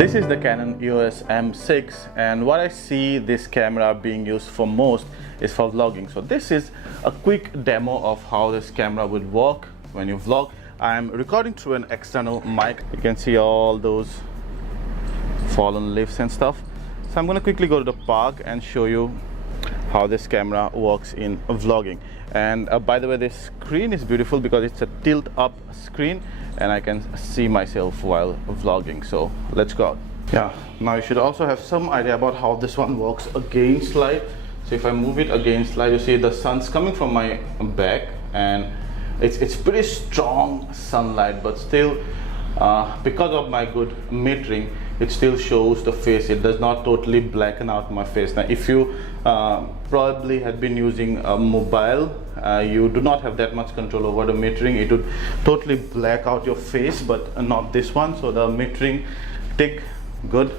This is the Canon EOS M6, and what I see this camera being used for most is for vlogging. So this is a quick demo of how this camera would work when you vlog. I'm recording through an external mic. You can see all those fallen leaves and stuff. So I'm going to quickly go to the park and show you how this camera works in vlogging. And by the way, this screen is beautiful because it's a tilt up screen and I can see myself while vlogging. So let's go out. Yeah, now you should also have some idea about how this one works against light. So if I move it against light, you see the sun's coming from my back, and it's pretty strong sunlight, but still because of my good metering, it still shows the face. It does not totally blacken out my face. Now if you probably had been using a mobile, you do not have that much control over the metering. It would totally black out your face, but not this one. So the metering tick good.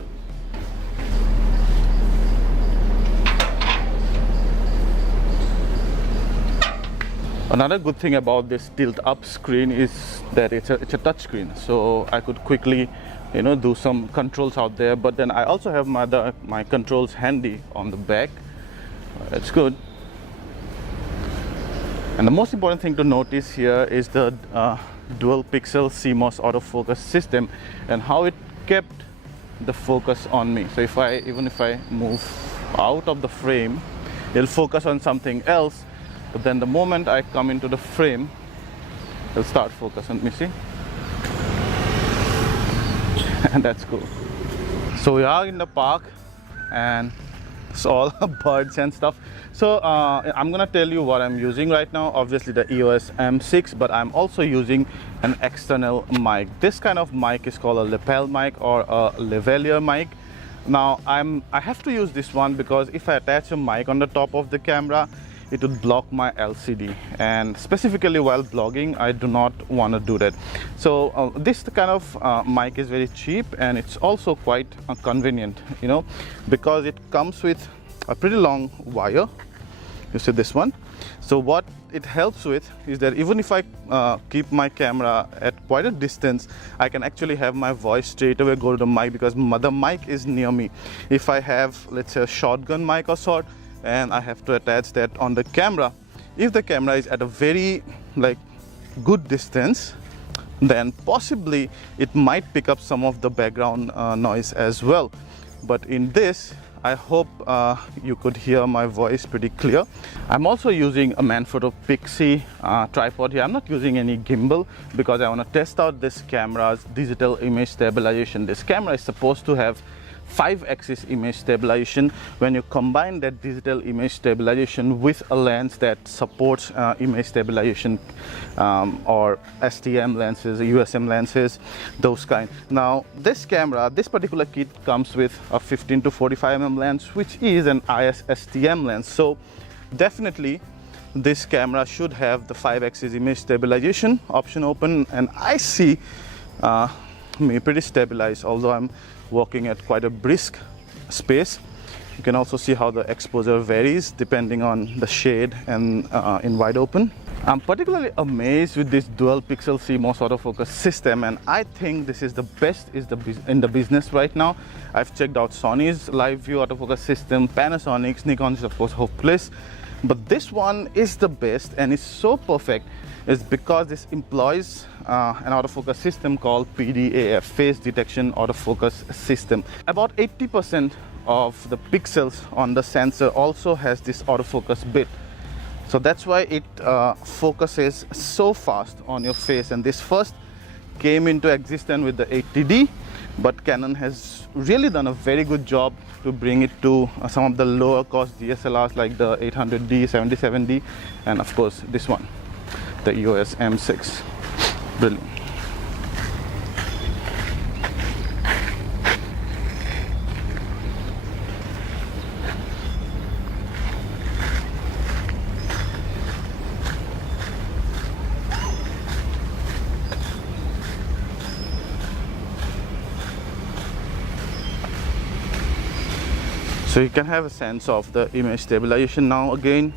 Another good thing about this tilt up screen is that it's a touch screen, so I could quickly do some controls out there, but then I also have my controls handy on the back. That's good. And the most important thing to notice here is the dual pixel CMOS autofocus system and how it kept the focus on me. So even if I move out of the frame, it'll focus on something else, but then the moment I come into the frame, it'll start focus on me, see? And that's cool. So we are in the park and it's all birds and stuff. So I'm gonna tell you what I'm using right now. Obviously the EOS M6, but I'm also using an external mic. This kind of mic is called a lapel mic or a lavalier mic. Now I have to use this one because if I attach a mic on the top of the camera, it would block my LCD, and specifically while vlogging I do not want to do that. So this kind of mic is very cheap, and it's also quite convenient, because it comes with a pretty long wire. You see this one. So what it helps with is that even if I keep my camera at quite a distance, I can actually have my voice straight away go to the mic because the mic is near me. If I have, let's say, a shotgun mic or sort, and I have to attach that on the camera, if the camera is at a very good distance, then possibly it might pick up some of the background noise as well. But in this, I hope you could hear my voice pretty clear. I'm also using a Manfrotto Pixie tripod here. I'm not using any gimbal because I want to test out this camera's digital image stabilization. This camera is supposed to have 5-axis image stabilization. When you combine that digital image stabilization with a lens that supports image stabilization or STM lenses, USM lenses, those kind. Now this particular kit comes with a 15 to 45 mm lens, which is an IS STM lens. So definitely this camera should have the 5-axis image stabilization option open, and I see me pretty stabilized, although I'm walking at quite a brisk space. You can also see how the exposure varies depending on the shade and in wide open. I'm particularly amazed with this dual pixel CMOS autofocus system, and I think this is the best in the business right now. I've checked out Sony's live view autofocus system, Panasonic's, Nikon's, of course, hopeless, but this one is the best, and it's so perfect is because this employs an autofocus system called PDAF, Face Detection Autofocus System. About 80% of the pixels on the sensor also has this autofocus bit. So that's why it focuses so fast on your face, and this first came into existence with the 80D, but Canon has really done a very good job to bring it to some of the lower cost DSLRs like the 800D, 77D, and of course this one, the EOS M6. Brilliant. So you can have a sense of the image stabilization now again.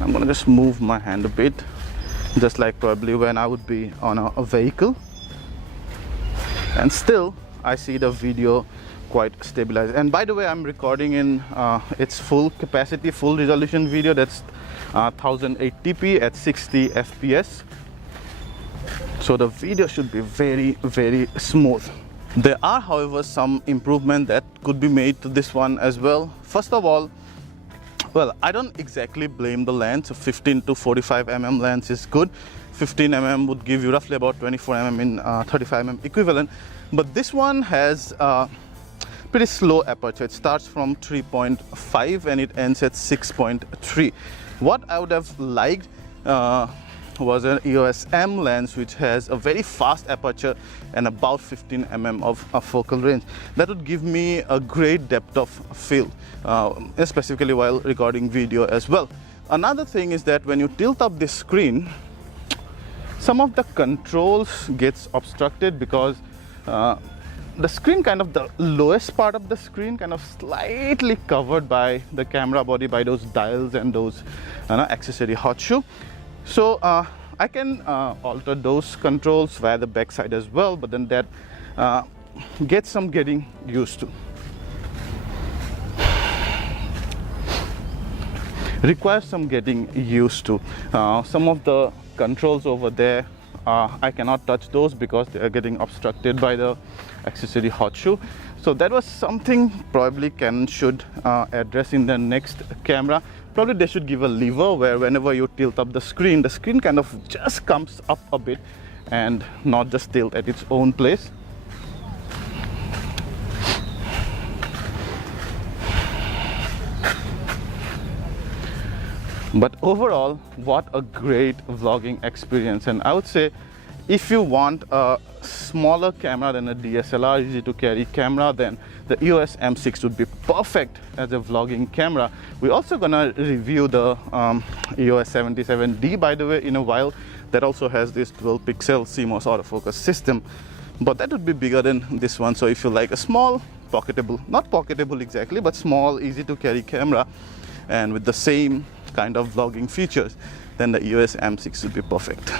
I'm gonna just move my hand a bit, just like probably when I would be on a vehicle. And still I see the video quite stabilized. And by the way, I'm recording in its full capacity, full resolution video. That's 1080p at 60 fps. So the video should be very smooth. There are, however, some improvement that could be made to this one as well. First of all, well, I don't exactly blame the lens. A 15 to 45 mm lens is good. 15 mm would give you roughly about 24 mm in 35 mm equivalent. But this one has pretty slow aperture. It starts from 3.5 and it ends at 6.3. What I would have liked was an EOS M lens, which has a very fast aperture and about 15 mm of focal range. That would give me a great depth of field, specifically while recording video as well. Another thing is that when you tilt up this screen, some of the controls gets obstructed because the screen, kind of the lowest part of the screen, kind of slightly covered by the camera body, by those dials and those accessory hot shoe. So I can alter those controls via the back side as well, but then that gets some getting used to. Requires some getting used to. Some of the controls over there, I cannot touch those because they are getting obstructed by the accessory hot shoe. So that was something probably Canon should address in the next camera. Probably they should give a lever where whenever you tilt up the screen kind of just comes up a bit and not just tilt at its own place. But overall, what a great vlogging experience. And I would say if you want a smaller camera than a DSLR, easy to carry camera, then the EOS M6 would be perfect as a vlogging camera. We're also gonna review the EOS 77D, by the way, in a while. That also has this 12 pixel CMOS autofocus system, but that would be bigger than this one. So if you like a small, pocketable, not pocketable exactly, but small, easy to carry camera and with the same kind of vlogging features, then the EOS M6 would be perfect.